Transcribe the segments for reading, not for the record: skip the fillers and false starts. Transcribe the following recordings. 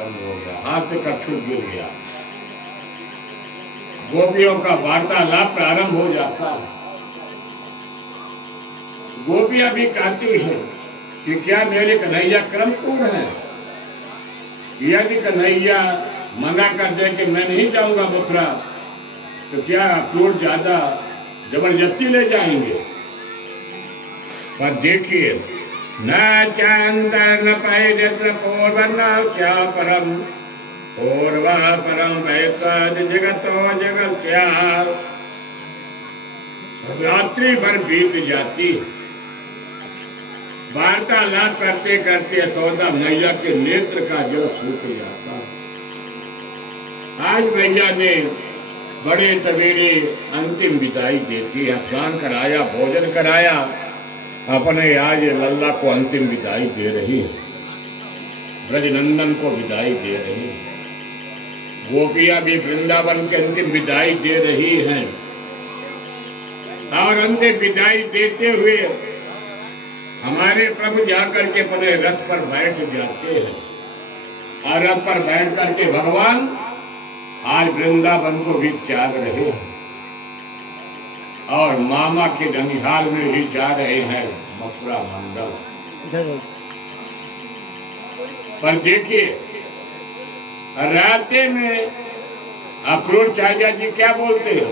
बंद हो गया, हाथ से कछुआ गिर गया। गोपियों का वार्तालाप प्रारंभ हो जाता है। गोपियां भी कहती हैं कि क्या मेरे कन्हैया क्रमपूर्ण है? यदि कन्हैया मना कर दे कि मैं नहीं जाऊंगा मथुरा, तो क्या अक्रूर ज्यादा जबरदस्ती ले जाएंगे? पर देखिए, न चांदर न पैत्र पूर्व न क्या परम पूर्व परम जगतो जगत क्या। रात्रि भर बीत जाती, वार्तालाप करते करते यशोदा मैया के नेत्र का जल सूख जाता। आज मैया ने बड़े सवेरे अंतिम विदाई देती, स्नान कराया, भोजन कराया, अपने आज लल्ला को अंतिम विदाई दे रही है, ब्रजनंदन को विदाई दे रही है। गोपियां भी वृंदावन के अंतिम विदाई दे रही हैं। और अंतिम विदाई देते हुए हमारे प्रभु जाकर के अपने रथ पर बैठ जाते हैं, और रथ पर बैठ करके भगवान आज वृंदावन को भी त्याग रहे हैं और मामा के ननिहाल में ही जा रहे हैं मथुरा मंडल। पर देखिए, रास्ते में अक्रूर चाचा जी क्या बोलते हो?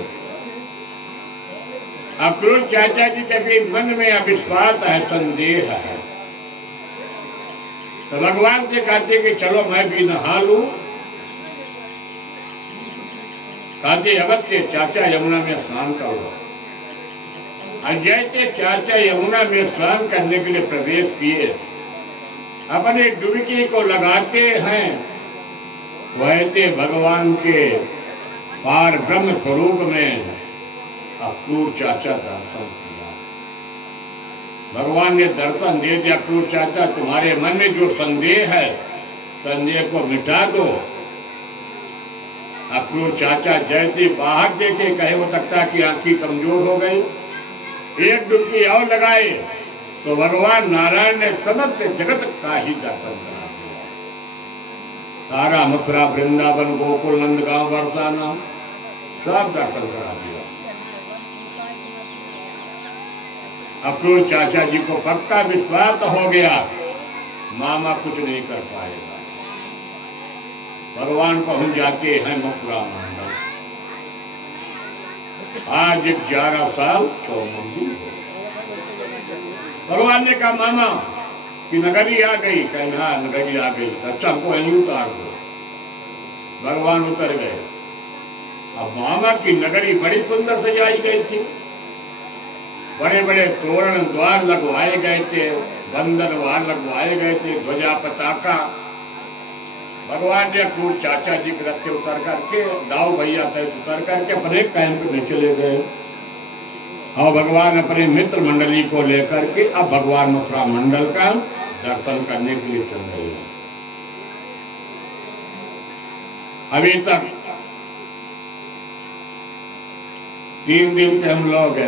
अक्रूर चाचा जी के भी मन में अविश्वास है, संदेह है। तो भगवान से कहते कि चलो मैं भी नहा लूं। कहते अवश्य चाचा यमुना में स्नान करो। और जैसे चाचा यमुना में स्नान करने के लिए प्रवेश किए, अपने डुबकी को लगाते हैं, वैसे भगवान के पार ब्रह्म स्वरूप में अक्रूर चाचा दर्शन किया। भगवान ने दर्शन दे दिया, अक्रूर चाचा तुम्हारे मन में जो संदेह है, संदेह को मिटा दो। अक्रूर चाचा जैसे बाहर देखे, कहे हो सकता कि आंखी कमजोर हो गई, एक डुबकी और लगाए तो भगवान नारायण ने समस्त जगत का ही दर्शन करा दिया। सारा मथुरा, वृंदावन, गोकुल, नंदगांव, बरसाना सब दर्शन करा दिया। अक्रूर चाचा जी को पक्का विश्वास हो गया, मामा कुछ नहीं कर पाएगा। भगवान पहुंच जाते हैं मथुरा मंडल। आज 11 साल चौमंदी हो। भगवान ने कहा मामा कि नगरी आ गई। कहीं हाँ नगरी आ गई, अच्छा हमको यहीं उतार दो। भगवान उतर गए। अब मामा की नगरी बड़ी सुंदर सजाई गई थी, बड़े बड़े तोरण द्वार लगवाए गए थे, बंधन द्वार लगवाए गए थे, ध्वजा पताका। भगवान ने अक्रूर चाचा जी के रथ से उतर करके, दाऊ भैया से उतर करके अपने कैंप में चले गए। और भगवान अपने मित्र मंडली को लेकर के अब भगवान मथुरा मंडल का दर्शन करने के लिए चल रहे हैं। अभी तक 3 दिन से हम लोग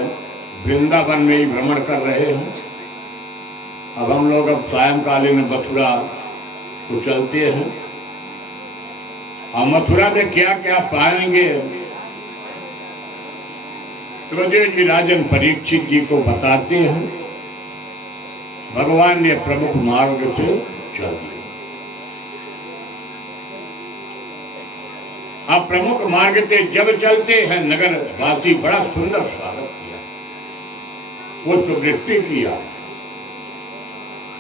वृंदावन में ही भ्रमण कर रहे हैं। अब हम लोग सायंकालीन मथुरा को चलते हैं। और मथुरा में क्या क्या पाएंगे, सुखदेव जी राजन परीक्षित जी को बताते हैं। भगवान ने प्रमुख मार्ग से चल दिया। अब प्रमुख मार्ग से जब चलते हैं, नगर वासी बड़ा सुंदर स्वागत किया, पुष्पवृष्टि किया।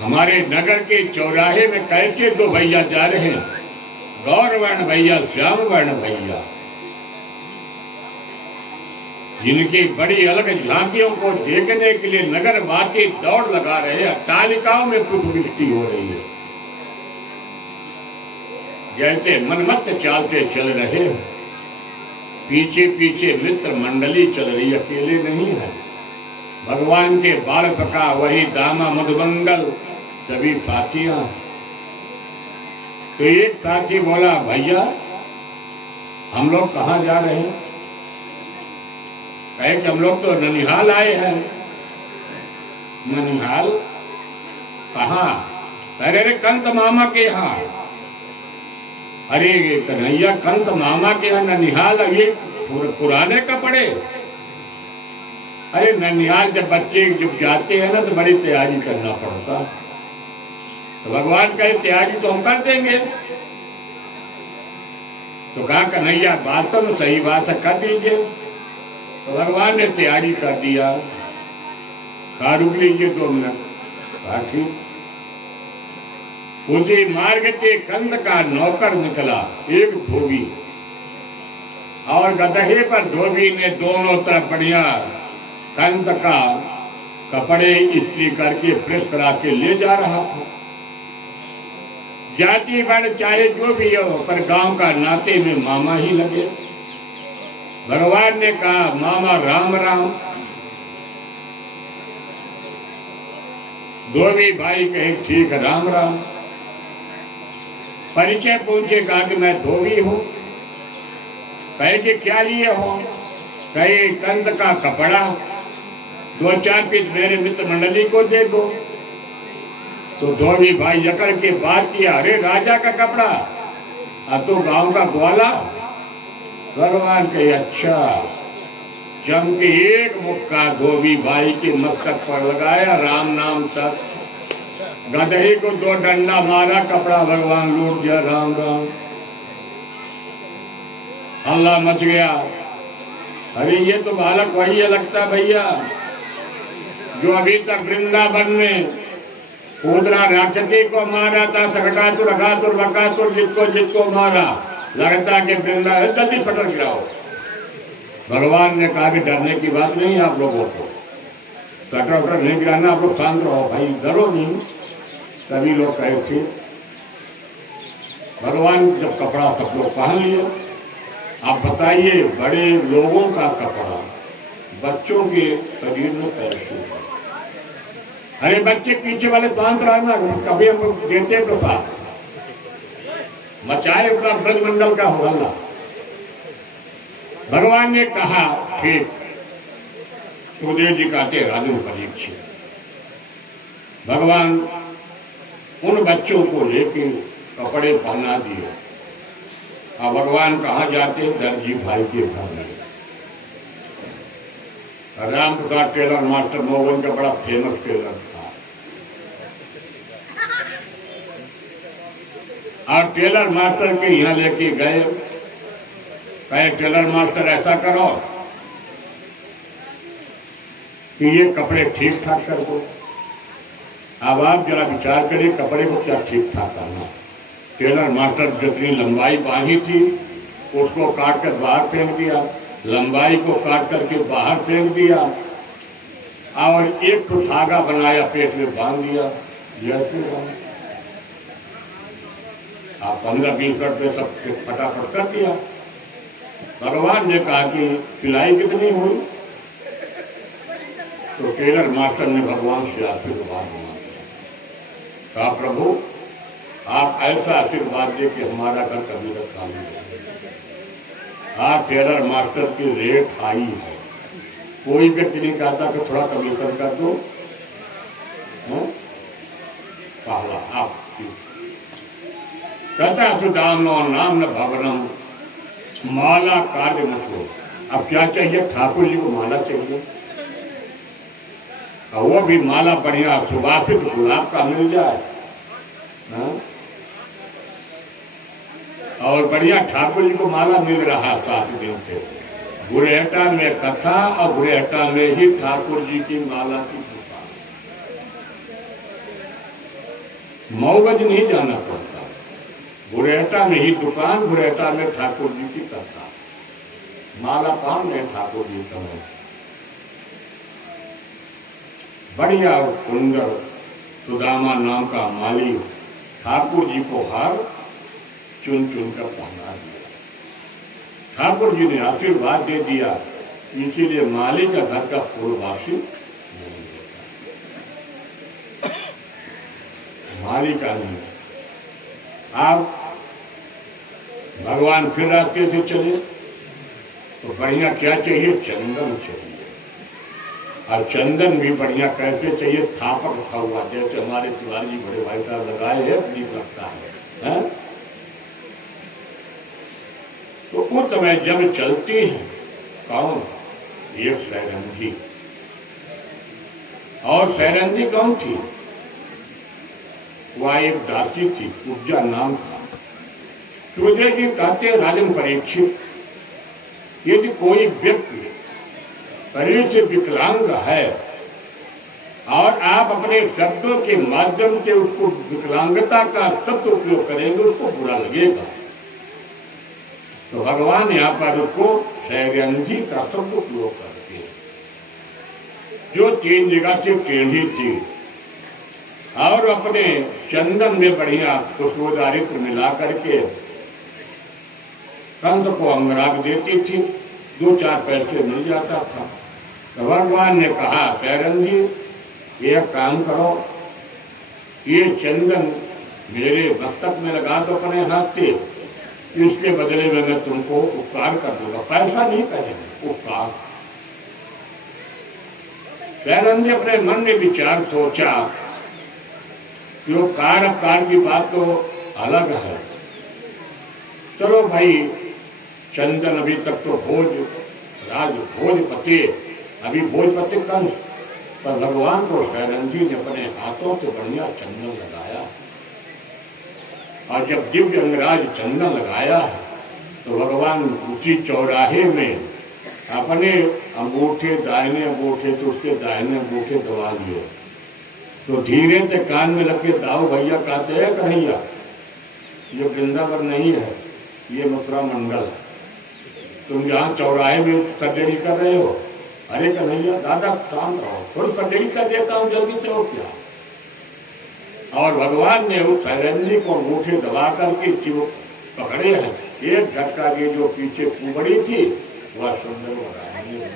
हमारे नगर के चौराहे में कैसे 2 भैया जा रहे हैं, गौरवर्ण भैया, श्याम वर्ण भैया, जिनकी बड़ी अलग झांकियों को देखने के लिए नगर वासी दौड़ लगा रहे हैं। तालिकाओं में पुष्पवृष्टि हो रही है। जैसे मनमत्त चाल से चल रहे हैं, पीछे पीछे मित्र मंडली चल रही, अकेले नहीं है। भगवान के बालक का वही दामा मधुमंगल, सभी साथियां। तो एक साथी बोला भैया हम लोग कहाँ जा रहे हैं? कहे कि हम लोग तो ननिहाल आए हैं। ननिहाल कहाँ? अरे कंत मामा के यहाँ। अरे कन्हैया कंत मामा के यहाँ ननिहाल, ये पुराने कपड़े। अरे ननिहाल जब बच्चे जब जाते हैं ना तो बड़ी तैयारी करना पड़ता, तो भगवान कहे तैयारी तो हम कर देंगे। तो कहा कन्हैया बात तो सही बात है, कर दीजिए। तो भगवान ने तैयारी कर दिया, कहा रुक लीजिए 2 मिनट। कहा ठीक। उसी मार्ग के कंद का नौकर निकला एक धोबी, और गदहे पर धोबी ने दोनों तरफ बढ़िया कंद का कपड़े इस्त्री करके प्रेस करा के ले जा रहा था। जाति बड़ चाहे जो भी हो, पर गांव का नाते में मामा ही लगे। भगवान ने कहा मामा राम राम। धोबी भाई कहे ठीक है राम राम। परिचय पूछे, कहा कि मैं धोबी हूं। कहे कि क्या लिए हो? कहे कंद का कपड़ा 2-4 पीस मेरे मित्र मंडली को दे दो। तो धोबी भाई जकड़ के बात किया, अरे राजा का कपड़ा, अब तो गांव का ग्वाला। भगवान कहे अच्छा। जम के एक मुक्का धोबी भाई के मस्तक पर लगाया, राम नाम तक। गदही को 2 डंडा मारा, कपड़ा भगवान लूट गया, राम राम। हल्ला मच गया। अरे ये तो बालक वही है लगता भैया जो अभी तक वृंदावन में पूतना राक्षसी को मारा था, सकटासुर अघासुर बकासुर जिसको जिसको मारा, लगता कि वृंदावन जल्दी पटक गिराओ। भगवान ने कहा कि डरने की बात नहीं है आप लोगों को, कटर नहीं गिराना, आप लोग शांत रहो भाई, डरो नहीं। सभी लोग कहे थे। भगवान जब कपड़ा सब लोग पहन लिए, आप बताइए बड़े लोगों का कपड़ा बच्चों के शरीर में कैसे? अरे बच्चे पीछे वाले शांत रहना, कभी हम देते प्रसाद मचाए पूरा ब्रजमंडल का हल्ला। भगवान ने कहा ठीक। सुखदेव जी कहते राजन परीक्षित, भगवान उन बच्चों को लेके कपड़े पहना दिए। अब भगवान कहाँ जाते? दर्जी भाई के घर में। राम प्रसाद टेलर मास्टर मोहन का बड़ा फेमस टेलर था, और टेलर मास्टर के यहाँ लेके गए। कहे टेलर मास्टर ऐसा करो कि ये कपड़े ठीक ठाक कर दो। अब आप जरा विचार करिए कपड़े को क्या ठीक ठाक करना। टेलर मास्टर जितनी लंबाई बांधी थी उसको काट कर बाहर फेंक दिया, लंबाई को काट करके बाहर फेंक दिया, और एक तो धागा बनाया पेट में बांध दिया। जैसे आप 15-20 मिनट में सब फटाफट कर दिया। भगवान ने कहा कि सिलाई कितनी हुई? तो टेलर मास्टर ने भगवान से आशीर्वाद मांगा। कहा प्रभु आप ऐसा आशीर्वाद दे कि हमारा घर कभी तक खाली रहे। आप टेलर मास्टर की रेट हाई है, कोई व्यक्ति नहीं कहता कि थोड़ा कमीशन कर दो। पहला आप कहता सुदाम नाम न भवनम माला कार्य मतो। अब क्या चाहिए? ठाकुर जी को माला चाहिए, और वो भी माला बढ़िया सुवासित गुलाब का मिल जाए, और बढ़िया ठाकुर जी को माला मिल रहा 7 दिन से। गुरेहटा में कथा और गुरेहटा में ही ठाकुर जी की माला की दुकान, मऊगज नहीं जाना पड़ता। गुरेहटा में ही दुकान, गुरेहटा में ठाकुर जी की कथा, माला पान में ठाकुर जी का बढ़िया और सुंदर सुदामा नाम का माली ठाकुर जी को हार चुन चुन कर पहना दिया। ठाकुर जी ने आशीर्वाद दे दिया, इसीलिए माली का घर का पूर्ववासी नहीं होता, माली का नहीं। आप भगवान फिर रास्ते से चले तो बढ़िया क्या चाहिए? चंदन चाहिए, और चंदन भी बढ़िया कैसे चाहिए? थापक रखा हुआ, जैसे हमारे शिवाजी बड़े भाई साहब लगाए हैं, ठीक लगता है। तो उस समय जब चलती है कौन, एक सैरंधी। और सैरंधी कौन थी? वह एक दासी थी, पूजा नाम था। सुखदेव जी कहते राजन परीक्षित, यदि कोई व्यक्ति शरीर से विकलांग है और आप अपने शब्दों के माध्यम से उसको विकलांगता का शब्द उपयोग करेंगे, उसको बुरा लगेगा। तो भगवान यहाँ पर उसको सैरंधी का शब्द उपयोग करते हैं, जो 3 जगह से टेढ़ी थी और अपने चंदन में बढ़िया खुशबूदारित्र मिला करके कंस को अंगराग देती थी, 2-4 पैसे मिल जाता था। तो भगवान ने कहा सैरंधी एक काम करो, ये चंदन मेरे मस्तक में लगा दो अपने हाथ से, इसके बदले में मैं तुमको उपकार कर दूंगा, पैसा नहीं करेंगे, उपकार। सैरंधी अपने मन में विचार सोचा कि वो कार की बात तो अलग है, चलो भाई चंदन अभी तक तो भोजपति, अभी भोजपति कंस, पर भगवान को सैरंधी ने अपने हाथों से बढ़िया चंदन लगाया। और जब दिव्य अंगराज चंदन लगाया है तो भगवान उसी चौराहे में अपने अंगूठे, दाहिने अंगूठे से उसके दाहिने अंगूठे दबा लिए। तो धीरे से कान में लग के दाऊ भैया कहते हैं कन्हैया, ये वृंदावन नहीं है, ये मथुरा मंडल, तुम यहाँ चौराहे में कचेरी कर रहे हो। अरे कन्हैया दादा काम रहो, थोड़ी कचेरी कर देता हूँ जल्दी से, हो क्या। और भगवान ने उस सैरंधी को अंगूठे दबा करके वो पकड़े हैं, एक झटका के जो पीछे कुबड़ी थी वह सुंदर बनाने में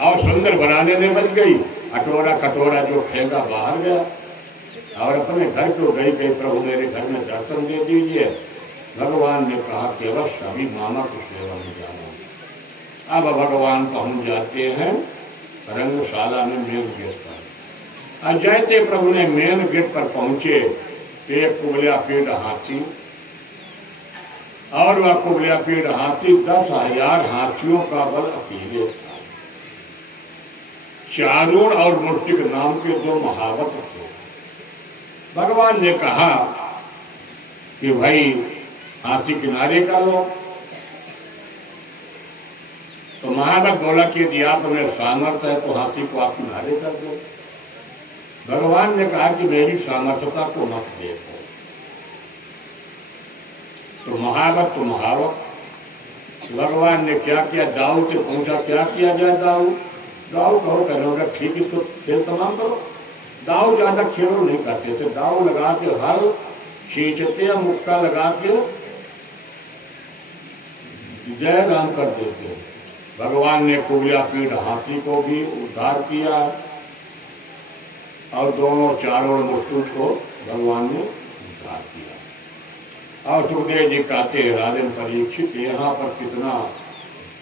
और सुंदर बनाने में बच गई। अटोरा कटोरा जो फेंका बाहर गया और अपने घर को गई प्रभु मेरे घर में दर्शन दे दीजिए। भगवान ने कहा कि अवश्य अभी मामा की सेवा में जाना। अब भगवान पहुंच जाते हैं रंगशाला में मेन गेट पर। और जैसे प्रभु ने मेन गेट पर पहुंचे, एक कुबलिया पीठ हाथी, और वह कुबलिया पीठ हाथी 10,000 हाथियों का बल अकेले था। चारूण और मुष्टिक नाम के 2 महावत थे। भगवान ने कहा कि भाई हाथी किनारे कर लो। तो महावत बोला कि यदि आप में सामर्थ्य है तो हाथी को आप किनारे कर दो। भगवान ने कहा कि मेरी सामर्थ्यता को मत देखो। तो महावत तो महावत, भगवान ने क्या किया, दाऊ से पूछा क्या किया जाए। दाऊ कहो करोगे ठीक है, तो खेल तमाम करो। दाऊ ज्यादा खेल नहीं करते थे, दाऊ लगा के हल खींचते या मुक्का लगा के जय राम कर देते। भगवान ने कुबलिया पीठ हाथी को भी उद्धार किया और दोनों चारों मुष्टुक को भगवान ने उद्धार किया। और सुखदेव जी कहते हैं राजन परीक्षित, यहाँ पर कितना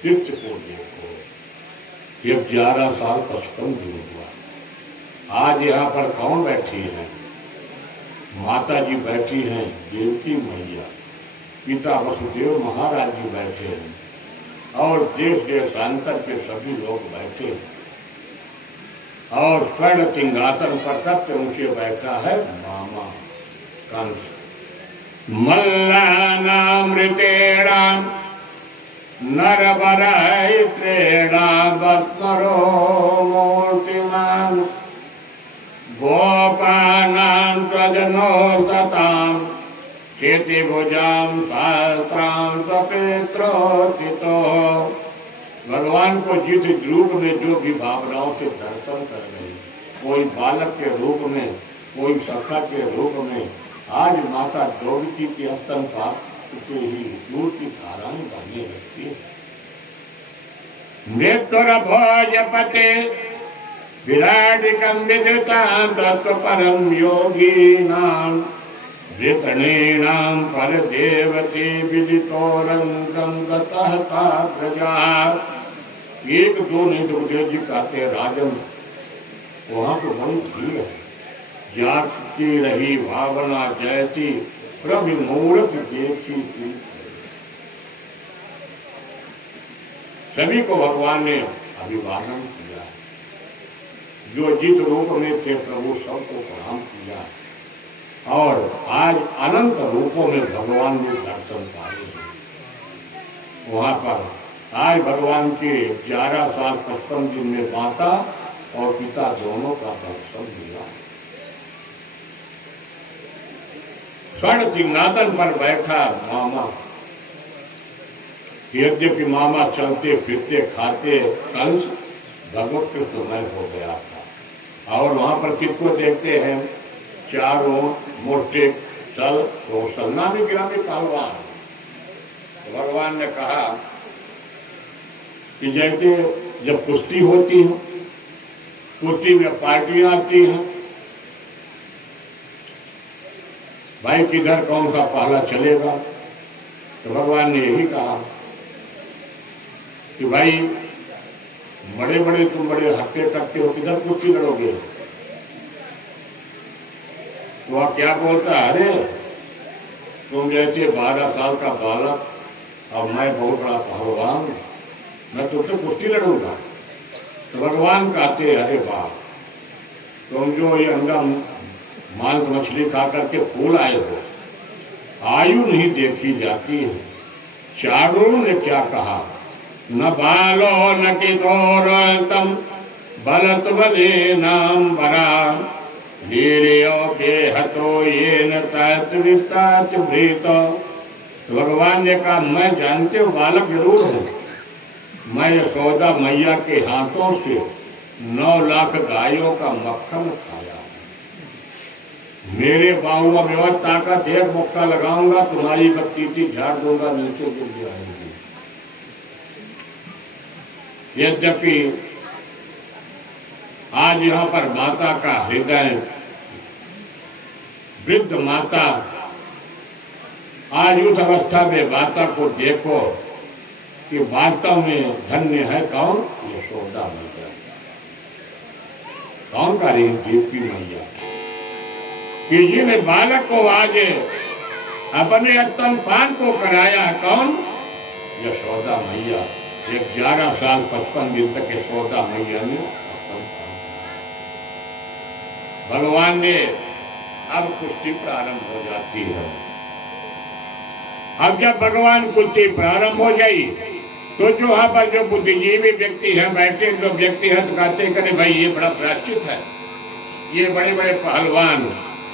तीर्थ को देखो, ये 11 साल 55 दिन हुआ। आज यहाँ पर कौन बैठी है? माता जी बैठी हैं, देवकी मैया, पिता वसुदेव महाराज जी बैठे हैं और देश देशांतर के सभी लोग बैठे हैं। और स्वर्ण सिंहासन पर सबसे ऊंचे बैठा है मामा कंस। मल्लानामृतेणाम नरवरैत्रेणाम वत्सरो मूर्तिमान गोपानां स्वजनो सतां चेतिभुजां सहस्रां स्वपित्रोचितो। भगवान को जिस रूप में जो भी भावनाओं से दर्शन कर रहे, कोई बालक के रूप में, कोई सखा के रूप में, आज माता द्रौपदी के स्तन पर उसे ही दूध की धाराएं बहने लगती है। मृत्युर भोजपते विराटिकं विदितां तत्व परम योगिनां वितणीनां परदेवते विदितो रंगं गतः ता प्रजा। 1-2 नहीं तो जी कहते राजन वहाँ तो बड़ी भीड़ है, जागती रही भावना जैसी प्रभु मूर्त देखी थी। सभी को भगवान ने अभिवादन किया। जो जिस रूप में थे प्रभु सबको प्रणाम किया और आज अनंत रूपों में भगवान ने दर्शन पाए। वहां पर आज भगवान के 11 साल 55 दिन में माता और पिता दोनों का दर्शन मिला। स्वर्ण सिंहासन पर बैठा मामा, यद्यपि मामा चलते फिरते खाते कंस भगवत कृष्णमय हो गया था। और वहां पर किसको देखते हैं? चारों मोटे चल रोशन नामी गिरामी पहलवान। तो भगवान ने कहा कि जैसे जब कुश्ती होती है, कुश्ती में पार्टियां आती हैं, भाई किधर कौन सा पहला चलेगा? तो भगवान ने यही कहा कि भाई बड़े बड़े तुम बड़े हत्या करते हो, किधर कुश्ती लड़ोगे? तो वह क्या बोलता है? अरे तुम जैसे 12 साल का बालक और मैं बहुत बड़ा पहलवान, मैं तुमसे कुश्ती लड़ूंगा। तो भगवान कहते अरे वाह, तुम जो ये अंडा मांस मछली खा करके फूल आए हो, आयु नहीं देखी जाती है। चारों ने क्या कहा? न बालो न किशोरतम बलत बले नाम बरा वीर्यो के हतो ये न तत्विताच भृत। भगवान ने कहा मैं जानते हो बालक जरूर हूँ, मैं यशोदा मैया के हाथों से 9 लाख गायों का मक्खन खाया। मेरे बाहुओं में बहुत ताकत है, मुक्का लगाऊंगा तुम्हारी बत्ती झाड़ दूंगा, नीचे गिर जाएंगी। यद्यपि आज यहाँ पर माता का हृदय, वृद्ध माता, आज उस अवस्था में माता को देखो कि वास्तव में धन्य है कौन? यशोदा मैया। कौन का रही? देवी मैया। कि जिन बालक को आज अपने स्तनपान को कराया कौन? यशोदा मैया। 11 साल 55 दिन तक यशोदा मैया ने भगवान ने अब कुश्ती प्रारंभ हो जाती है। अब जब भगवान कुश्ती प्रारंभ हो जाई तो जो वहां पर जो बुद्धिजीवी व्यक्ति हैं, बैठे जो व्यक्ति हैं, तो कहते करे भाई ये बड़ा प्रायश्चित है, ये बड़े बड़े पहलवान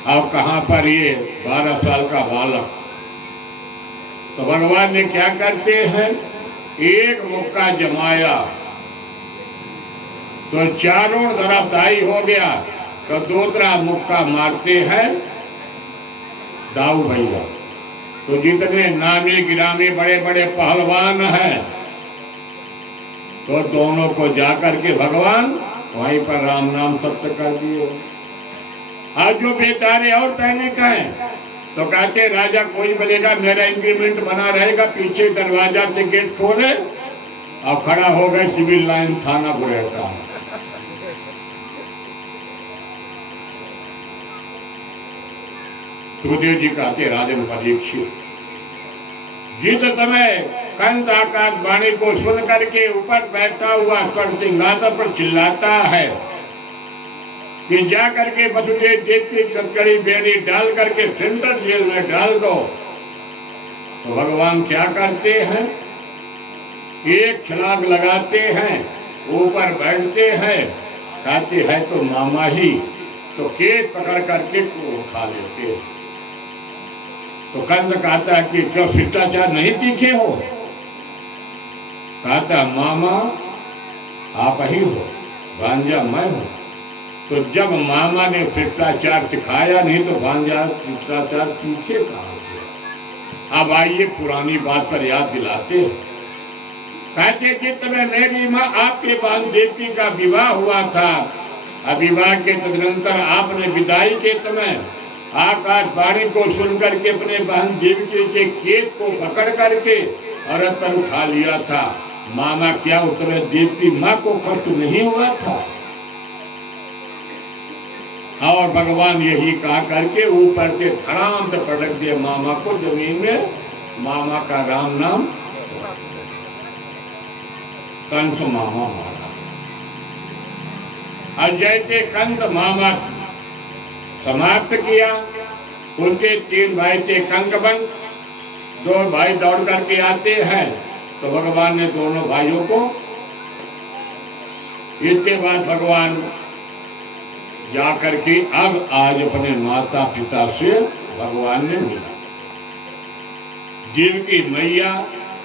और कहां पर ये 12 साल का बालक। तो भगवान ने क्या करते हैं? एक मुक्का जमाया तो चारों धराशायी हो गया, तो दूसरा मुक्का मारते हैं दाऊ भैया। तो जितने नामी गिरामी बड़े बड़े पहलवान हैं, तो दोनों को जाकर के भगवान वहीं पर राम नाम सत्य कर दिए। आज जो बेचारे और सैनिक हैं तो कहते राजा कोई बनेगा, मेरा इंक्रीमेंट बना रहेगा, पीछे दरवाजा से गेट खोले और खड़ा हो गए सिविल लाइन थाना बुरेटा। सुखदेव जी कहते राजन परीक्षित, जिस समय कंस आकाशवाणी को सुन करके ऊपर बैठा हुआ स्वर्ण सिंहासन पर चिल्लाता है कि जा करके वसुदेव देव की कड़ी बेड़ी डाल करके सेंट्रल जेल में डाल दो, तो भगवान क्या करते हैं? एक छलांग लगाते हैं, ऊपर बैठते हैं, कहते हैं तो मामा ही, तो केस पकड़ करके उठा लेते हैं। तो कंस कहता है कि जो शिष्टाचार नहीं सीखे हो? कहता मामा आप ही हो, भांजा मैं हूं। तो जब मामा ने शिष्टाचार सिखाया नहीं तो भांजा शिष्टाचार सीखे कहां से? अब आइए पुरानी बात पर याद दिलाते। कहते कि तब मेरी माँ आपके बहन देवी का विवाह हुआ था, विवाह के तदनंतर आपने विदाई के समय आकाशवाणी को सुन करके अपने बहन देवकी के केस को पकड़ करके और रतन उठा लिया था। मामा क्या उस समय देवकी माँ को कष्ट नहीं हुआ था? और भगवान यही कहा करके ऊपर से धड़ाम से पटक दिया मामा को जमीन में, मामा का राम नाम। कंस मामा मारा। और जैसे कंस मामा समाप्त किया, उनके 3 भाई थे कंकबंद, 2 भाई दौड़ करके आते हैं, तो भगवान ने दोनों भाइयों को, इसके बाद भगवान जाकर के अब आज अपने माता पिता से भगवान ने मिला। जीव की मैया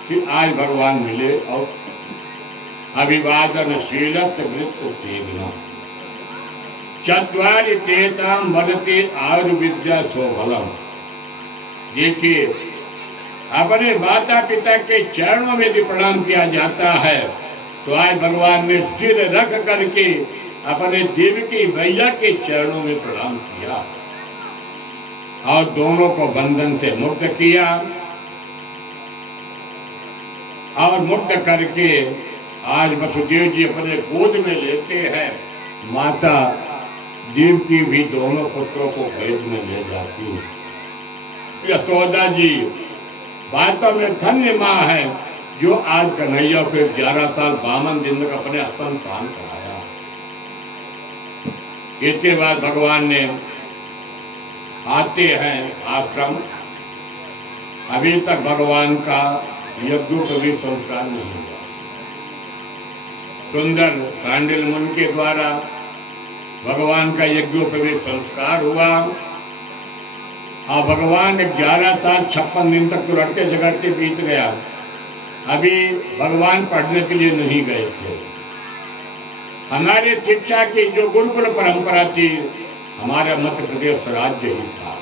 कि आज भगवान मिले और अभिवादनशीलत वृत्त सेवना चत्वारि तेताम वदते आयुर्विद्या सोबलम। देखिए, अपने माता पिता के चरणों में यदि प्रणाम किया जाता है तो आज भगवान ने सिर रख करके अपने देवकी मैया के चरणों में प्रणाम किया और दोनों को बंधन से मुक्त किया और मुक्त करके आज वसुदेव जी अपने गोद में लेते हैं। माता देवकी भी दोनों पुत्रों को गोद में ले जाती है। यशोदा जी वास्तव में धन्य माँ है जो आज कन्हैया को 11 साल 52 दिन तक अपने स्तन पान कराया। इसके बाद भगवान ने आते हैं आश्रम। अभी तक भगवान का यज्ञोपवीत संस्कार नहीं हुआ। सुंदर सांडिल मुनि के द्वारा भगवान का यज्ञोपवीत संस्कार हुआ और भगवान 11 साल 56 दिन तक तो लड़ते झगड़ते बीत गया। अभी भगवान पढ़ने के लिए नहीं गए थे। हमारे शिक्षा की जो गुरुकुल परंपरा थी, हमारा मध्य प्रदेश राज्य ही था,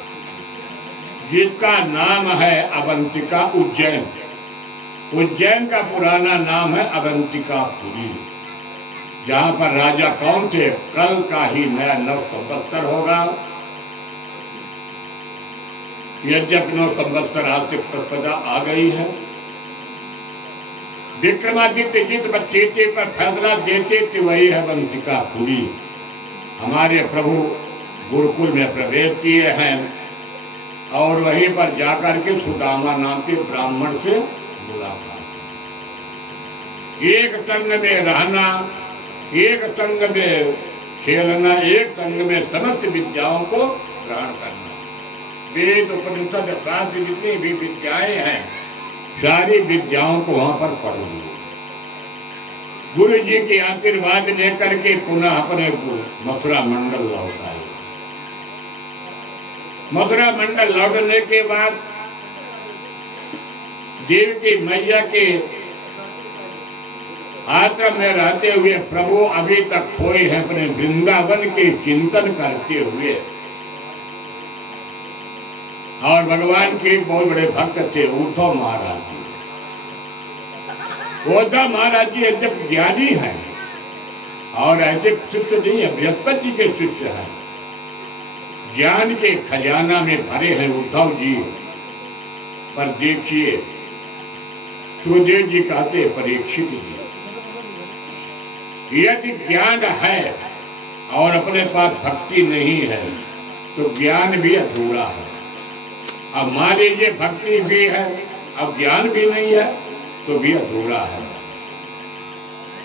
जिसका नाम है अवंतिका उज्जैन। उज्जैन का पुराना नाम है अवंतिकापुरी, जहाँ पर राजा कौन थे? कल का ही नया 9 संवत्सर होगा। यद्यपि 9 संवत्सर आज से प्रतिपदा आ गई है। विक्रमादित्य जिस बच्चे पर फैसला देते थे वही है अवंतिकापुरी। हमारे प्रभु गुरुकुल में प्रवेश किए हैं और वहीं पर जाकर के सुदामा नाम के ब्राह्मण से मुलाकात, एक संग में रहना, एक संग में खेलना, एक संग में समस्त विद्याओं को ग्रहण करना। वेद उपनिषद शास्त्र जितनी भी विद्याएं हैं सारी विद्याओं को वहां पर पढ़ ली। गुरु जी के आशीर्वाद लेकर के पुनः अपने मथुरा मंडल लौट आए। मथुरा मंडल लौटने के बाद देव की मैया के आश्रम में रहते हुए प्रभु अभी तक खोए हैं अपने वृंदावन के चिंतन करते हुए। और भगवान के एक बहुत बड़े भक्त थे उद्धव महाराज जी। उद्धव महाराज जी जब ज्ञानी हैं और ऐसे शिष्य नहीं है, बृहस्पति जी के शिष्य हैं, ज्ञान के खजाना में भरे हैं उद्धव जी। पर देखिए सुखदेव जी कहते परीक्षित जी, यदि ज्ञान है और अपने पास भक्ति नहीं है तो ज्ञान भी अधूरा है। अब मान लीजिए भक्ति भी है अब ज्ञान भी नहीं है तो भी अधूरा है।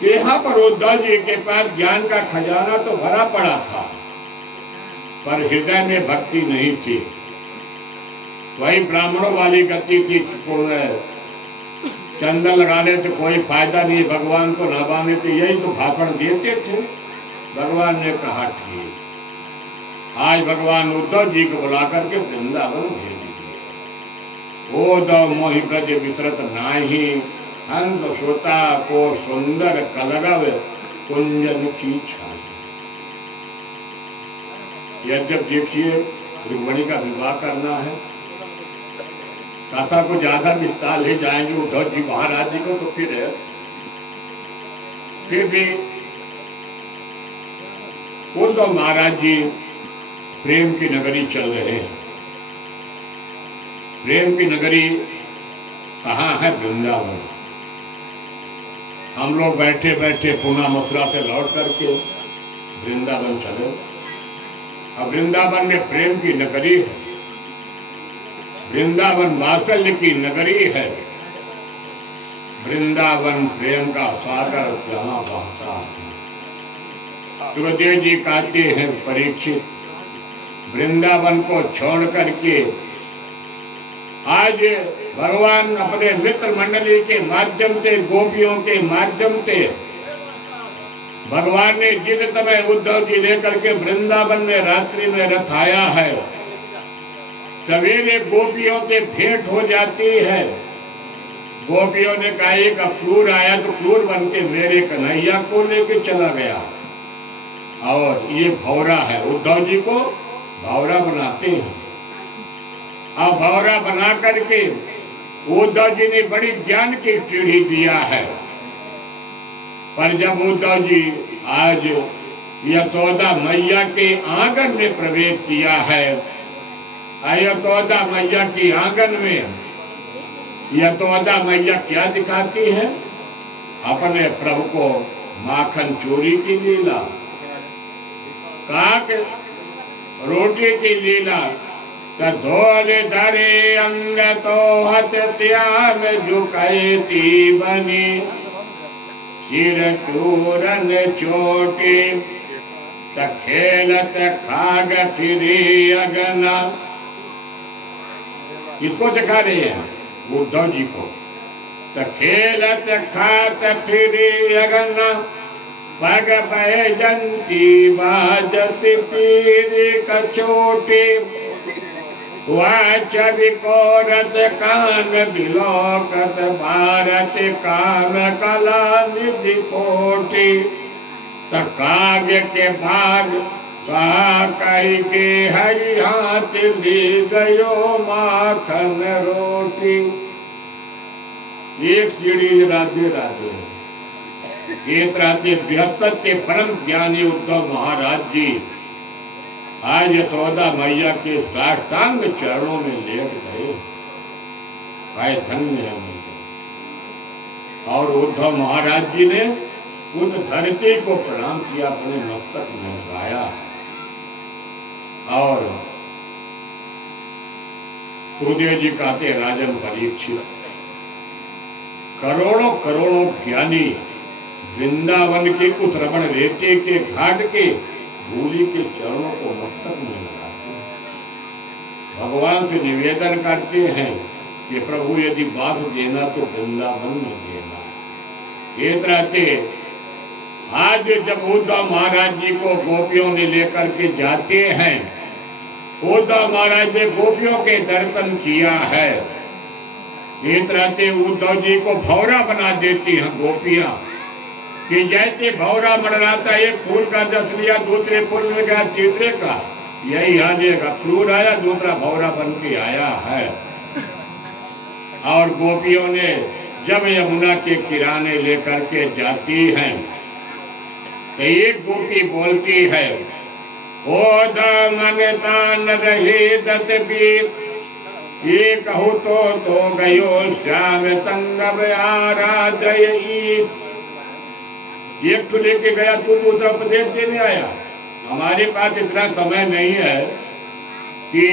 यहाँ पर उद्धव जी के पास ज्ञान का खजाना तो भरा पड़ा था पर हृदय में भक्ति नहीं थी। वही ब्राह्मणों वाली गति थी, चंदन लगाने से कोई फायदा नहीं, भगवान को नभाने से यही तो भाषण देते थे। भगवान ने कहा ठीक, आज भगवान उद्धव जी को बुला करके वृंदावन भेज दीजिए। उद्धव मोहि ब्रज वितरत नाही, हंस श्रोता को सुंदर कलरव कुंजन की छाई। यद्यप देखिए रुक्मिणी का विवाह करना है, कथा को ज्यादा विस्तार ले जाएंगे उद्धव जी महाराज जी को तो फिर भी उद्धव महाराज जी प्रेम की नगरी चल रहे हैं। प्रेम की नगरी कहाँ है? वृंदावन। हम लोग बैठे बैठे पुनः मथुरा से लौट करके वृंदावन चले। अब वृंदावन में प्रेम की नगरी है, वृंदावन वात्सल्य की नगरी है, वृंदावन प्रेम का सागर जहाँ बहता है। सुखदेव जी कहते हैं परीक्षित, वृंदावन को छोड़ करके आज भगवान अपने मित्र मंडली के माध्यम से, गोपियों के माध्यम से भगवान ने जिस समय उद्धव जी लेकर के वृंदावन में रात्रि में रथाया है, सवेरे गोपियों से भेंट हो जाती है। गोपियों ने कहा एक क्रूर आया तो क्रूर बन के मेरे कन्हैया को लेके चला गया, और ये भौरा है। उद्धव जी को भौरा बनाते हैं, और भौरा बना करके उद्धव जी ने बड़ी ज्ञान की पीढ़ी दिया है। पर जब उद्धव जी आज यशोदा मैया के आंगन में प्रवेश किया है, यशोदा मैया के आंगन में यशोदा मैया क्या दिखाती है? अपने प्रभु को माखन चोरी की लीला, काक रोटी की लीला, धोले धरे अंग तो हत्यान झुकती बनी, सिर चूरन चोटी खेलत खाग फिरी अगना। किसको दिखा रहे हैं? उद्धव जी को। खेलत खात फिरी अगना, पग बैजंती बाजत पीरी कछोटी, वाच विकोरत कान बिलोकत भारत काम कला निधि कोटि, काव्य के भाग कही के हरि हाथ ली गयो माखन रोटी। एक सीढ़ी राधे राधे एक राधे 72 के परम ज्ञानी उद्धव महाराज जी आज यशोदा मैया के साष्टांग चरणों में लेट गए। भाई धन्य है मैया। और उद्धव महाराज जी ने उस धरती को प्रणाम किया, अपने मस्तक में गाया। और सुखदेव जी कहते राजन परीक्षित, करोड़ों करोड़ों ज्ञानी वृंदावन के उस रमण रेते के घाट के धूलि के चरणों को मस्तक में लगाते हैं, भगवान से निवेदन करते हैं कि प्रभु यदि बात देना तो वृंदावन में देना। ये रहते आज जब उद्धव महाराज जी को गोपियों ने लेकर के जाते हैं, उद्धव महाराज ने गोपियों के दर्शन किया है। एक रहते उद्धव जी को भौरा बना देती हैं गोपियां, कि जैसे भौरा मंडराता, एक फूल का रस लिया दूसरे फूल में गया तीसरे का, यही हाल है। क्रूर आया, दूसरा भौरा बन के आया है। और गोपियों ने जब यमुना के किनारे लेकर के जाती हैं तो एक गोपी बोलती है, ओ दामन तान रहे दत बीत, ये कहो तो गयो श्याम तंगब आराधय। एक तो लेके गया, तू दूसरा उपदेश देने आया। हमारे पास इतना समय नहीं है कि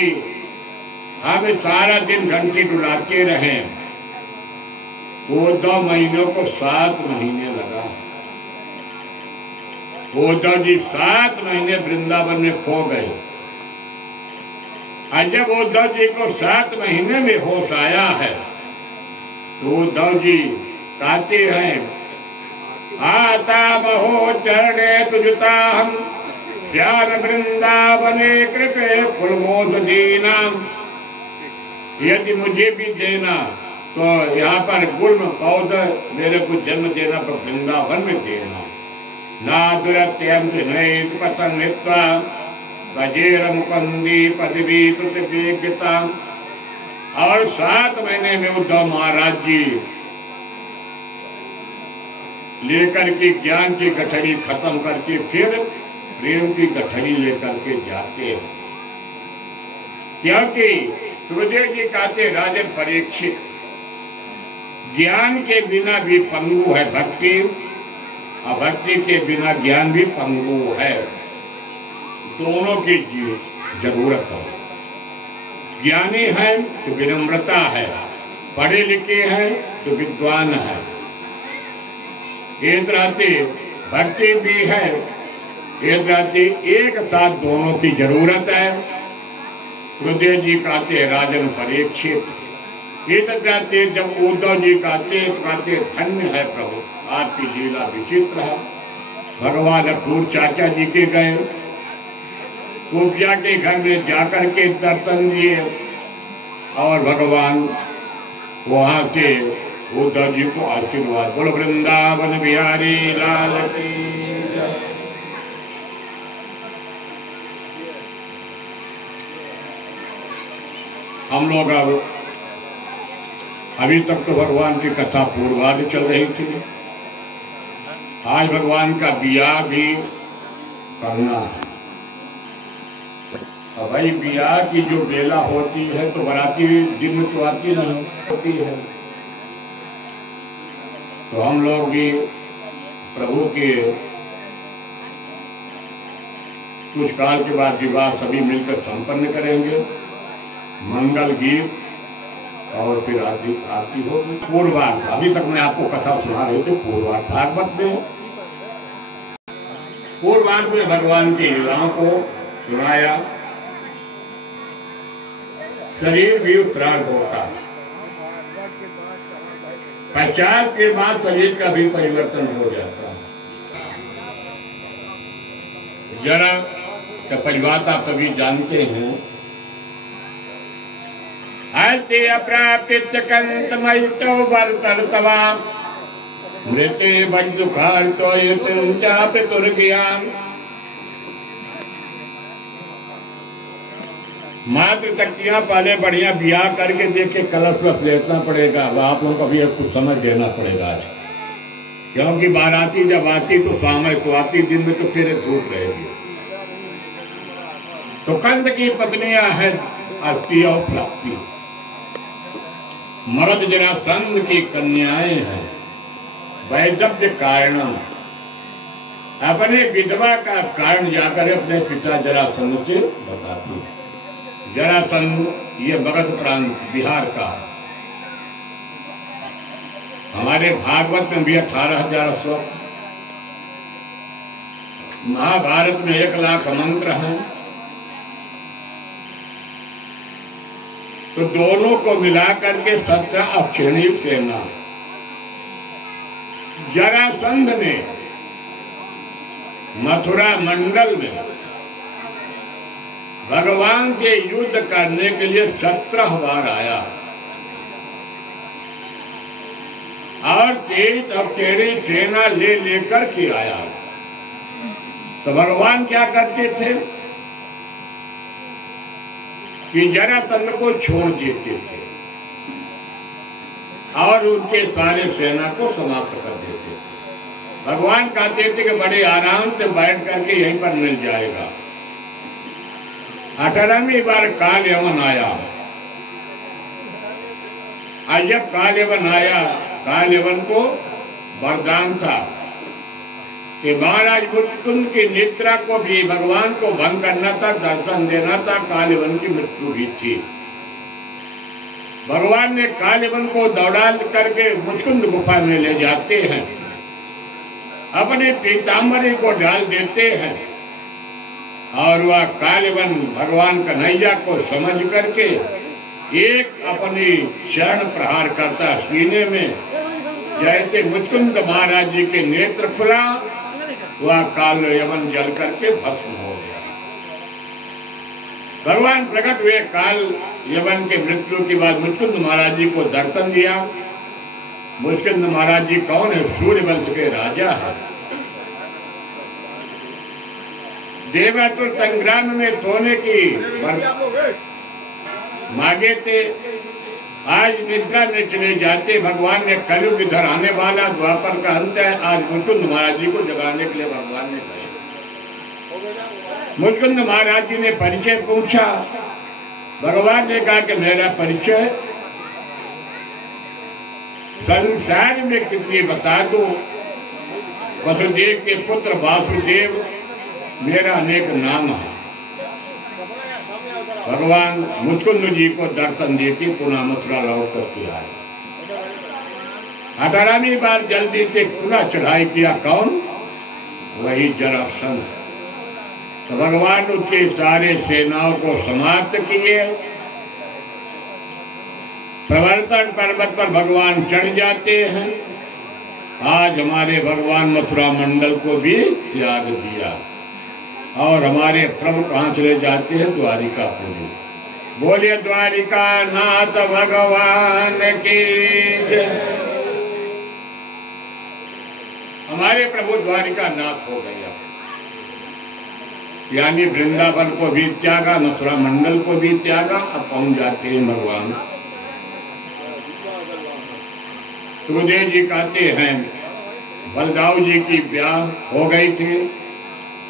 हम सारा दिन घंटी डुलाते रहें। वो 2 महीनों को 7 महीने लगा। उद्धव जी 7 महीने वृंदावन में खो गए। और जब उद्धव जी को 7 महीने में होश आया है तो उद्धव जी कहते हैं, आता बहो चरणे तुझता हम श्याम वृंदावने कृपे फुलमोद दीना। यदि मुझे भी देना तो यहाँ पर गुल्म पौधा मेरे को जन्म देना, पर वृंदावन में देना। नादुरत्यम नैत पतंगित्वा बजेर मुकंदी पदवी प्रतिवेगिता। और 7 महीने में उद्धव महाराज जी लेकर के ज्ञान की गठरी खत्म करके फिर प्रेम की गठरी लेकर के जाते हैं। क्योंकि सुखदेव जी कहते राजन परीक्षित, ज्ञान के बिना भी पंगु है भक्ति, और भक्ति के बिना ज्ञान भी पंगु है। दोनों की जरूरत है। ज्ञानी है तो विनम्रता है, पढ़े लिखे हैं तो विद्वान है, एक रहते भक्ति भी है, एक रहते एक साथ दोनों की जरूरत है। गुरुदेव जी कहते राजन परीक्षित ये कहते, जब उद्धव जी कहते धन्य है प्रभु आपकी लीला विचित्र है। भगवान अक्रूर चाचा जी के गए, कुब्जा के घर में जाकर के दर्शन दिए और भगवान वहां से उद्धव जी को आशीर्वाद। बोलो वृंदावन बिहारी लाल की जय। हम लोग अब अभी तक तो भगवान की कथा पूर्वाध चल रही थी, आज भगवान का ब्याह भी करना है। और भाई ब्याह की जो बेला होती है तो बराती दिन में तो आती नहीं होती है, तो हम लोग भी प्रभु के कुछ काल के बाद विवाह सभी मिलकर संपन्न करेंगे। मंगल गीत और फिर आरती होगी। पूर्वार्ध अभी तक मैं आपको कथा सुना रही थी। पूर्वार्ध भागवत में पूर्वार्ध में भगवान की लीलाओं को सुनाया। शरीर भी उत्तरार्ध होता है, पश्चात के बाद शरीर का भी परिवर्तन हो जाता है। जरा परिवाता कभी जानते हैं, हल्ते अप्राप्त कंतमयितो वर्तर्तवा मृते बंधुखार्तो पितुर्ज्ञान। मात्र तकियां पहले बढ़िया ब्याह करके देखे कलश वश लेना पड़ेगा। आप लोगों को भी कुछ समझ देना पड़ेगा, क्योंकि बाराती जब आती तो सामय को आती, दिन में तो फिर धूप रहेगी। तो कंद की पत्नियां हैं अस्थि और प्राप्ति, मरद जरासंध की कन्याएं हैं वैदव्य कारणम। अपने विधवा का कारण जाकर अपने पिता जरासंध से बताती है। जरासंध ये मगध प्रांत बिहार का, हमारे भागवत में भी 18,000 श्लोक, महाभारत में 1,00,000 मंत्र हैं। तो दोनों को मिलाकर के 17 अक्षणी सेना। जरासंध ने मथुरा मंडल में भगवान से युद्ध करने के लिए 17 बार आया और 23 अक्षणी सेना ले लेकर के आया। तो भगवान क्या करते थे कि जरासंध को छोड़ देते थे और उनके सारे सेना को समाप्त कर देते थे। भगवान कहते थे कि बड़े आराम से बैठ करके यहीं पर मिल जाएगा। 18वीं बार काल यवन आया, और जब काल यवन आया, काल यवन को वरदान था कि महाराज मुकुंद की निद्रा को भी भगवान को भंग करना था, दर्शन देना था। कालयवन की मृत्यु भी थी। भगवान ने कालयवन को दौड़ा करके मुकुंद गुफा में ले जाते हैं, अपने पीताम्बरी को डाल देते हैं और वह कालयवन भगवान कन्हैया को समझ करके एक अपनी शरण प्रहार करता सीने में। जैसे मुकुंद महाराज जी के नेत्र खुला, वह काल यवन जल करके भस्म हो गया। भगवान प्रकट हुए काल यवन के मृत्यु के बाद मुकुंद महाराज जी को दर्शन दिया। मुकुंद महाराज जी कौन है? सूर्य वंश के राजा है। देवासुर संग्राम में सोने की मांगे थे। आज निद्रा में चले जाते। भगवान ने कलयुग इधर आने वाला, द्वापर का अंत है। आज मुकुंद महाराज जी को जगाने के लिए भगवान ने कहा। मुकुंद महाराज जी ने परिचय पूछा। भगवान ने कहा कि मेरा परिचय संसार में कितनी बता दो। वसुदेव के पुत्र वासुदेव मेरा अनेक नाम है। भगवान मुकुंद जी को दर्शन देके पुनः मथुरा लौट करके आए। 18वीं बार जल्दी से पुनः चढ़ाई किया। कौन? वही जरासंध। तो भगवान उसके सारे सेनाओं को समाप्त किए। प्रवर्तन पर्वत पर भगवान चढ़ जाते हैं। आज हमारे भगवान मथुरा मंडल को भी त्याग दिया और हमारे प्रभु कहाँ चले जाते हैं? द्वारिकापुरी। बोलिए द्वारिका नाथ भगवान की जय। हमारे प्रभु द्वारिका नाथ हो गया, यानी वृंदावन को भी त्यागा, मथुरा मंडल को भी त्यागा। अब पहुंच जाते हैं भगवान। सुखदेव जी कहते हैं बलदाऊ जी की ब्याह हो गई थी।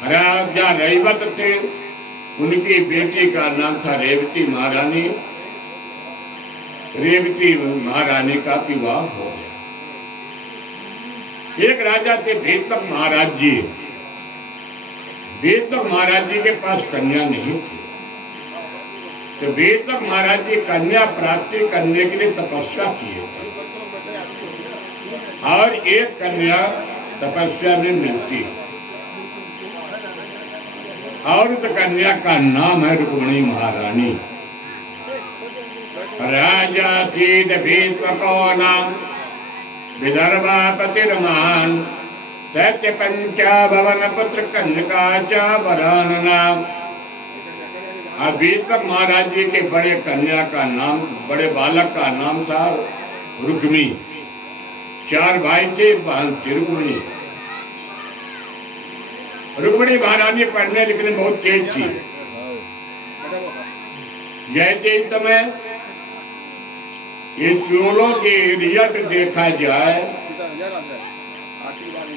राजा रैवत थे, उनकी बेटी का नाम था रेवती महारानी। रेवती महारानी का विवाह हो गया। एक राजा थे वेदक महाराज जी। वेदक महाराज जी के पास कन्या नहीं थी, तो वेदक महाराज जी कन्या प्राप्ति करने के लिए तपस्या किए थे और एक कन्या तपस्या में मिलती और उस कन्या का नाम है रुक्मिणी महारानी। राजा थी भीष्मको नाम विदर्भापतिर्महान दैत्य पंचा भवन पुत्र कन्यका चा वरान नाम। अब भीष्मक महाराज जी के बड़े कन्या का नाम, बड़े बालक का नाम था रुक्मी। 4 भाई थे, बहन थी रुक्मिणी। रुक्मिणी महारानी पढ़ने लिखने बहुत तेज थी। जैसे इस समय स्कूलों के रिजल्ट देखा जाए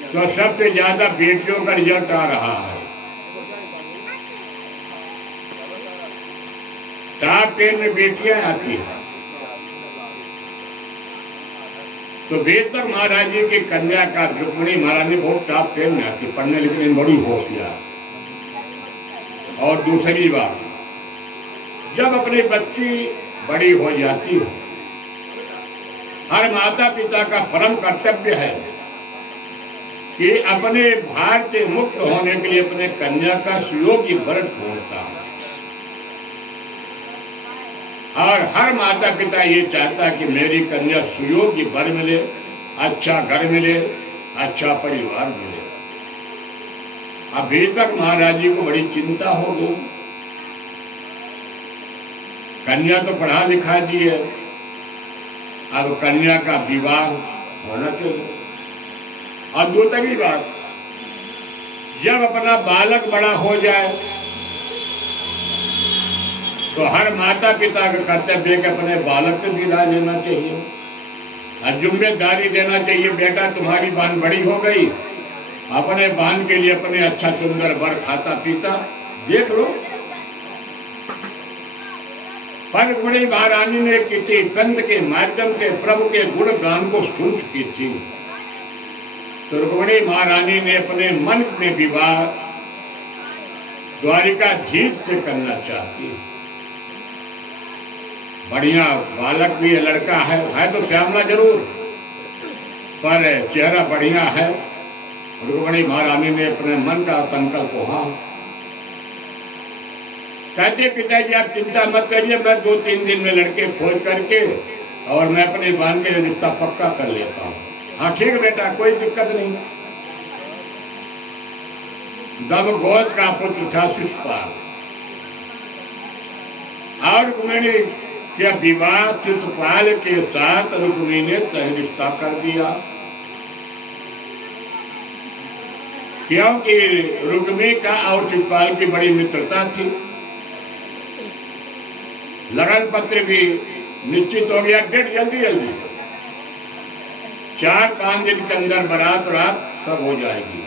तो सबसे ज्यादा बेटियों का रिजल्ट आ रहा है। टॉप 10 में बेटियां आती हैं। तो वेदक महाराज जी की कन्या का रुक्मिणी महारानी बहुत टॉप 10 में आती, पढ़ने लिखने में बड़ी होशियार। और दूसरी बात, जब अपनी बच्ची बड़ी हो जाती है, हर माता पिता का परम कर्तव्य है कि अपने भार से मुक्त होने के लिए अपने कन्या का सुयोग्य वर ढूंढता है। और हर माता पिता ये चाहता कि मेरी कन्या सुयोग्य वर मिले, अच्छा घर मिले, अच्छा परिवार मिले। अब वेदक महाराज जी को बड़ी चिंता हो गई। कन्या तो पढ़ा लिखा दी है, अब कन्या का विवाह होना चाहिए। और दूसरी बात, जब अपना बालक बड़ा हो जाए तो हर माता पिता का कर्तव्य कि अपने बालक से विदा लेना चाहिए और जिम्मेदारी देना चाहिए। बेटा तुम्हारी बहन बड़ी हो गई, अपने बहन के लिए अपने अच्छा सुंदर वर खाता पीता देख लो। पर रुक्मिणी महारानी ने किसी संत के माध्यम से प्रभु के गुण गान को सुन चुकी थी, तो रुक्मिणी महारानी ने अपने मन में विवाह द्वारिकाधीश से करना चाहती। बढ़िया बालक भी है, लड़का है तो श्यामला जरूर, पर चेहरा बढ़िया है। रुक्मिणी महारानी ने अपने मन का संकल्प हाँ कहते, पिताजी आप चिंता मत करिए, मैं 2-3 दिन में लड़के खोज करके और मैं अपनी बहन के रिश्ता पक्का कर लेता हूँ। हाँ ठीक बेटा, कोई दिक्कत नहीं। दमघोष का पुत्र था शिशुपाल और रुक्मिणी के विवाह शिशुपाल के साथ रुक्मिणी ने तय रिश्ता कर दिया, क्योंकि रुक्मिणी का और शिशुपाल की बड़ी मित्रता थी। लगन पत्र भी निश्चित हो गया, डेट जल्दी 4-5 दिन के अंदर बारात रात सब हो जाएगी।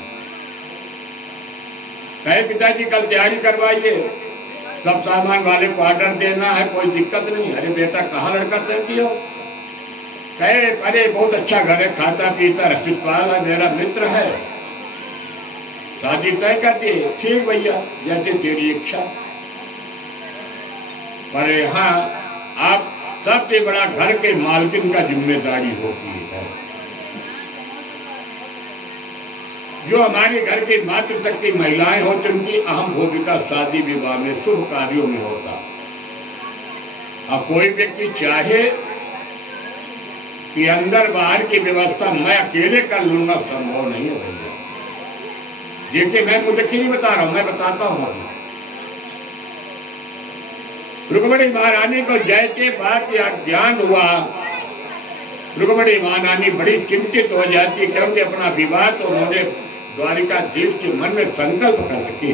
कहे पिताजी कल तैयारी करवाइए, सब सामान वाले को ऑर्डर देना है, कोई दिक्कत नहीं। अरे बेटा कहाँ लड़का तय किया? कहे अरे बहुत अच्छा घर है, खाता पीता शिशुपाल है, मेरा मित्र है, शादी तय कर दी। ठीक भैया, जैसे तेरी इच्छा। पर यहाँ आप सबसे बड़ा घर के मालकिन का जिम्मेदारी होती है। जो हमारे घर के मातृशक्ति महिलाएं होती उनकी अहम भूमिका शादी विवाह में शुभ कार्यों में होता। अब कोई व्यक्ति चाहे कि अंदर बाहर की व्यवस्था मैं अकेले कर लूंगा, संभव नहीं है भैया। देखिए मैं मुझे क्यों नहीं बता रहा हूं, मैं बताता हूं। रुक्मिणी महारानी को जैसे बात या ज्ञान हुआ, रुक्मिणी महारानी बड़ी चिंतित हो जाती, क्योंकि अपना विवाह तो उन्होंने द्वारिकाधीश के मन में संकल्प कर रखी।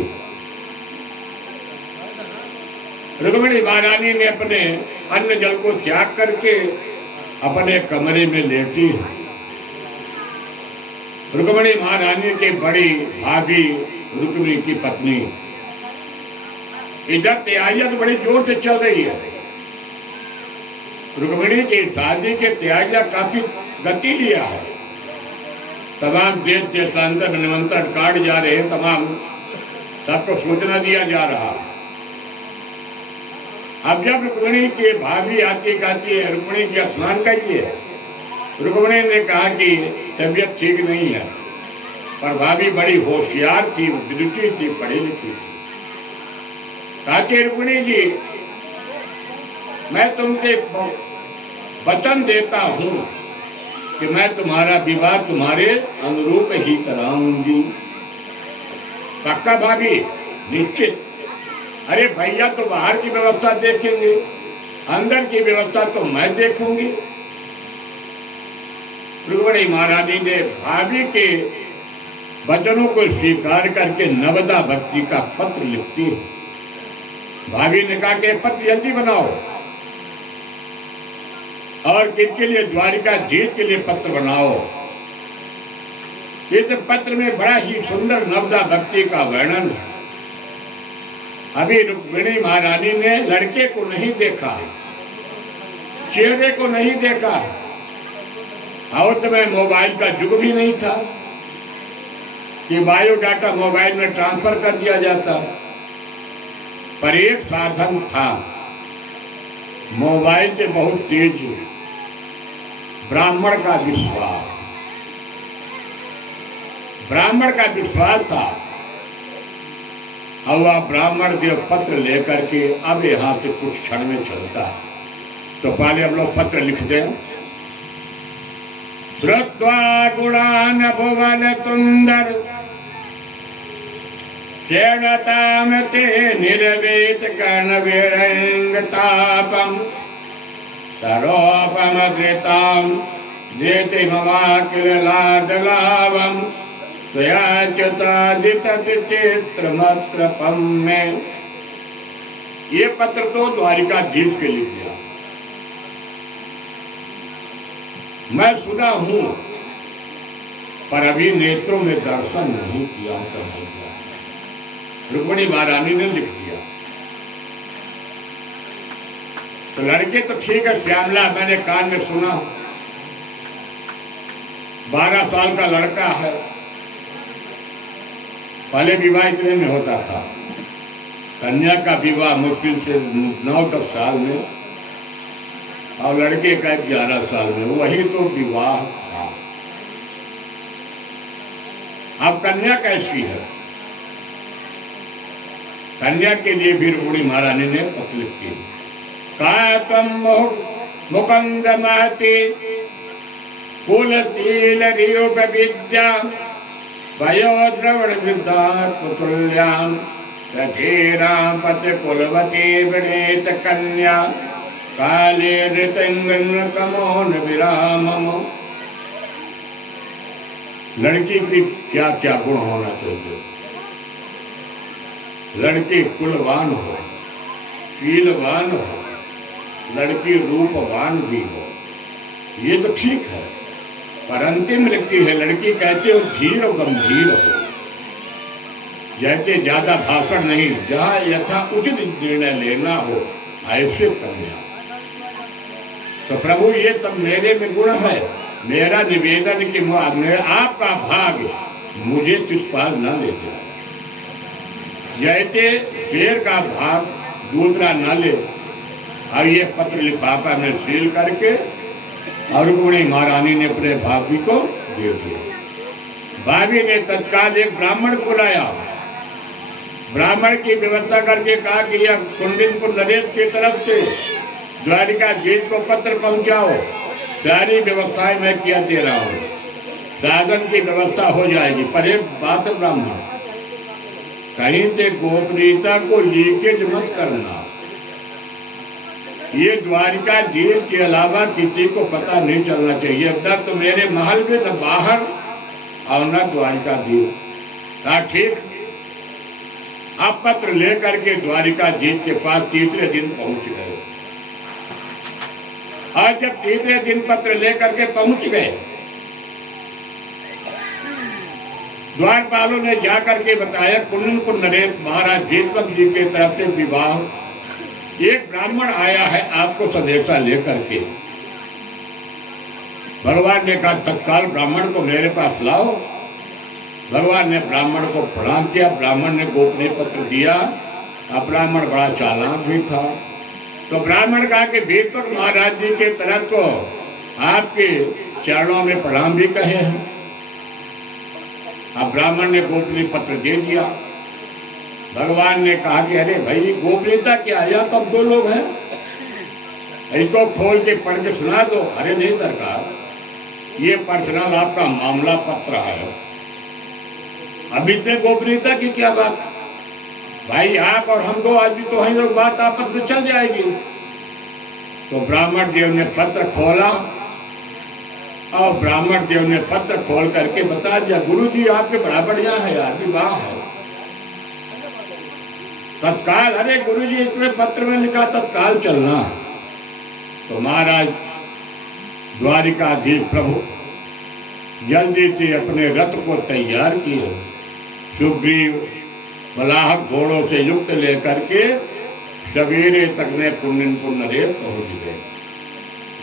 रुक्मिणी महारानी ने अपने अन्न जल को त्याग करके अपने कमरे में लेटी। रुक्मिणी महारानी के बड़ी भाभी रुक्मिणी की पत्नी इधर तैयारियां तो बड़ी जोर से चल रही है। रुक्मिणी की शादी के तैयारियां काफी गति लिया है। तमाम देश देशांतर में निमंत्रण कार्ड जा रहे हैं, तमाम सबको सूचना दिया जा रहा। अब जब रुक्मिणी की भाभी आती कहती है रुक्मिणी की स्नान करिए, रुक्मिणी ने कहा कि तबीयत ठीक नहीं है, पर भाभी बड़ी होशियार थी, विदुषी थी, पढ़ी लिखी थी। कहती रुक्मिणी जी मैं तुमसे वचन देता हूं कि मैं तुम्हारा विवाह तुम्हारे अनुरूप ही कराऊंगी। पक्का भाभी? निश्चित। अरे भैया तो बाहर की व्यवस्था देखेंगे, अंदर की व्यवस्था तो मैं देखूंगी। रुक्मिणी महारानी ने भाभी के वचनों को स्वीकार करके नवदा भक्ति का पत्र लिखती। भाभी ने कहा कि पत्र जल्दी बनाओ, और किसके लिए? द्वारिकाधीश के लिए पत्र बनाओ। इस पत्र में बड़ा ही सुंदर नवदा भक्ति का वर्णन है। अभी रुक्मिणी महारानी ने लड़के को नहीं देखा, चेहरे को नहीं देखा, और तुम्हें मोबाइल का युग भी नहीं था कि बायोडाटा मोबाइल में ट्रांसफर कर दिया जाता। पर एक साधन था, मोबाइल से बहुत तेज ब्राह्मण का विश्वास। ब्राह्मण का विश्वास था, और वह ब्राह्मण देव पत्र लेकर के अब यहां से कुछ क्षण में चलता। तो पहले हम लोग पत्र लिख दें। श्रुत्वा गुणान भुवन तुंदर चेणताम ते निर्वेत कर्ण वीरंगतापम तरोपम धृताम जेति ममाकिल लाडलावम चित्रमत्रपम में। ये पत्र तो द्वारिकाधीश के लिख दिया। मैं सुना हूं, पर अभी नेत्रों में दर्शन नहीं किया। रुक्मिणी महारानी ने लिख दिया। तो लड़के तो ठीक है, श्यामला मैंने कान में सुना, 12 साल का लड़का है। पहले विवाह इतने में होता था, कन्या का विवाह मुश्किल से 9-10 साल में, और लड़के का 11 साल में। वही तो विवाह था। अब कन्या कैसी है? कन्या के लिए भी रुक्मिणी महारानी ने पत्र लिखी। कातम मुकुंद महती कुलशील रूप विद्या वयोद्रवण विद्यात्मतुल्यां रथेरां पति कुलवती विनेत कन्या काले ऋतंगन कमोन विरामम। लड़की की क्या क्या गुण होना चाहिए? लड़की कुलवान हो, शीलवान हो, लड़की रूपवान भी हो, ये तो ठीक है। पर अंतिम लिखती है लड़की कहते हो धीर और गंभीर हो, जैसे ज्यादा भाषण नहीं, जहाँ यथा उचित निर्णय लेना हो ऐसे कन्या। तो प्रभु ये तब मेरे में गुण है। मेरा निवेदन कि आपका भाग मुझे तुझ पास न ले जाए, जैसे शेर का भाग दूसरा न ले। और ये पत्र लिफाफा में सील करके और रुक्मिणी महारानी ने अपने भाभी को दे दिया। भाभी ने तत्काल एक ब्राह्मण बुलाया, ब्राह्मण की व्यवस्था करके कहा कि यह कुंडिनपुर नरेश की तरफ से द्वारिकाधीश को पत्र पहुंचाओ, सारी व्यवस्थाएं मैं किया दे रहा हूँ, साधन की व्यवस्था हो जाएगी। पर एक बात ब्राह्मण, कहीं से गोपनीयता को लीकेज मत करना, ये द्वारिकाधीश के अलावा किसी को पता नहीं चलना चाहिए। न तो मेरे महल में, न बाहर, और न द्वारिकाधीश। हाँ ठीक। आप पत्र लेकर के द्वारिकाधीश के पास तीसरे दिन पहुंच गए। और जब तीसरे दिन पत्र लेकर के पहुंच गए, द्वारपालों ने जाकर के बताया कुंडिनपुर नरेश महाराज जीतवंत जी के तरफ से विवाह, एक ब्राह्मण आया है आपको संदेशा लेकर के। भगवान ने कहा तत्काल ब्राह्मण को मेरे पास लाओ। भगवान ने ब्राह्मण को प्रणाम किया, ब्राह्मण ने गोपनीय पत्र दिया। अब ब्राह्मण बड़ा चालाक भी था, तो ब्राह्मण कहा कि दीपक महाराज जी के तरफ को आपके चरणों में प्रणाम भी कहे हैं। अब ब्राह्मण ने गोपनीय पत्र दे दिया। भगवान ने कहा कि अरे भाई गोपनीयता क्या है, तो अब 2 लोग हैं, इसको खोल के पढ़ के सुना दो। अरे नहीं सरकार, ये पर्सनल आपका मामला पत्र है, अब इसमें गोपनीयता की क्या बात। भाई आप और हम 2 आदमी तो हैं, लोग बात आपस में चल जाएगी। तो ब्राह्मण देव ने पत्र खोला और ब्राह्मण देव ने पत्र खोल करके बता दिया, गुरु जी आपके बड़ा बढ़िया है यार, विवाह है। तत्काल, अरे गुरु जी इसमें पत्र में लिखा तत्काल चलना। तो महाराज द्वारिकाधीश प्रभु जल्दी से अपने रथ को तैयार किए, सुग्रीव बलाहक घोड़ों से युक्त लेकर के सवेरे तक ने कुंडिनपुर नरेश पहुंच गए।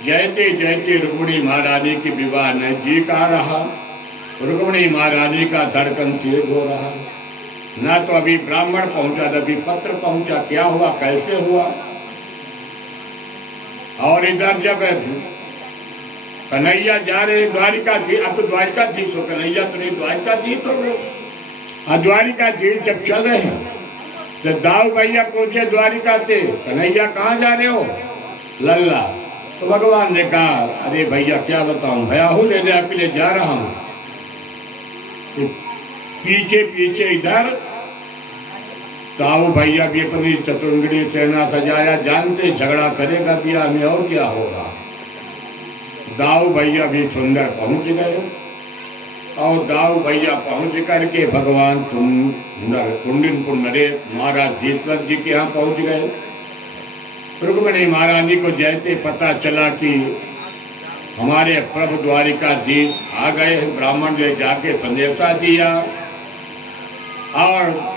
जैसे जैसे रुक्मिणी महारानी की विवाह नजदीक आ रहा, रुक्मिणी महारानी का धड़कन तेज हो रहा। न तो अभी ब्राह्मण पहुंचा, न अभी पत्र पहुंचा, क्या हुआ कैसे हुआ। और इधर जब कन्हैया जा रहे द्वारिकाधीश, अब तो द्वारिकाधीश हो, कन्हैया तो नहीं द्वारिकाधीश हो गए। और द्वारिकाधीश जब चल रहे हैं तो दाऊ भैया पहुंचे द्वारिका से, कन्हैया कहाँ जा रहे हो? लल्ला। तो भगवान ने कहा अरे भैया क्या बताऊं, भया हूं लेने आपके लिए जा रहा हूं। तो पीछे पीछे इधर दाऊ भैया भी अपनी चतुरंगड़ी सेना सजाया, जानते झगड़ा करेगा पिया में और क्या होगा। दाऊ भैया भी सुंदर पहुंच गए और दाऊ भैया पहुंच करके भगवान कुंडिनपुर नरेश महाराज जीतवंत जी के यहाँ पहुंच गए। रुक्मिणी महारानी को जैसे पता चला कि हमारे प्रभु द्वारिकाधीश आ गए, ब्राह्मण ने जाके संदेशा दिया और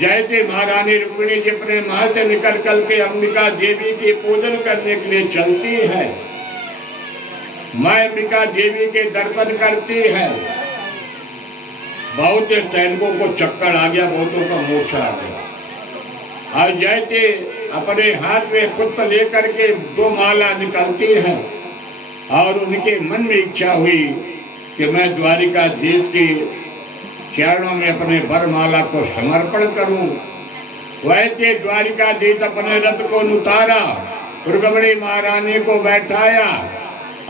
जैसे महारानी रुक्मिणी जी अपने महल से निकल के अंबिका देवी के पूजन करने के लिए चलती है, मां अंबिका देवी के दर्शन करती है, बहुत से सैनिकों को चक्कर आ गया, बहुतों का मोर्चा आ गया। और जैसे अपने हाथ में पुष्प लेकर के 2 माला निकलती है और उनके मन में इच्छा हुई कि मैं द्वारिकाधीश की चरणों में अपने वरमाला को समर्पण करूं। वैसे द्वारिकाधीश अपने रथ को उतारा, रुक्मिणी महारानी को बैठाया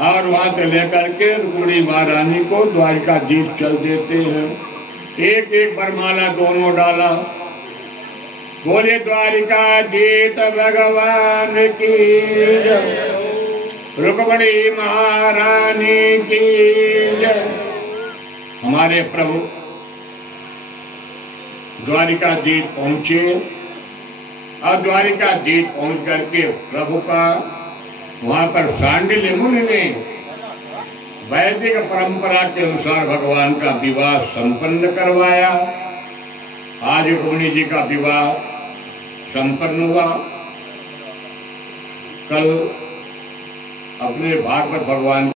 और वहां से लेकर के रुक्मिणी महारानी को द्वारिकाधीश चल देते हैं। एक एक वरमाला दोनों डाला। बोले द्वारिकाधीश भगवान की, रुक्मिणी महारानी की। हमारे प्रभु द्वारिकाधीश पहुंचे और द्वारिकाधीश पहुंच करके प्रभु का वहां पर सांडिल्य मुनि ने वैदिक परंपरा के अनुसार भगवान का विवाह संपन्न करवाया। आज रुक्मिणी जी का विवाह संपन्न हुआ। कल अपने भागवत भगवान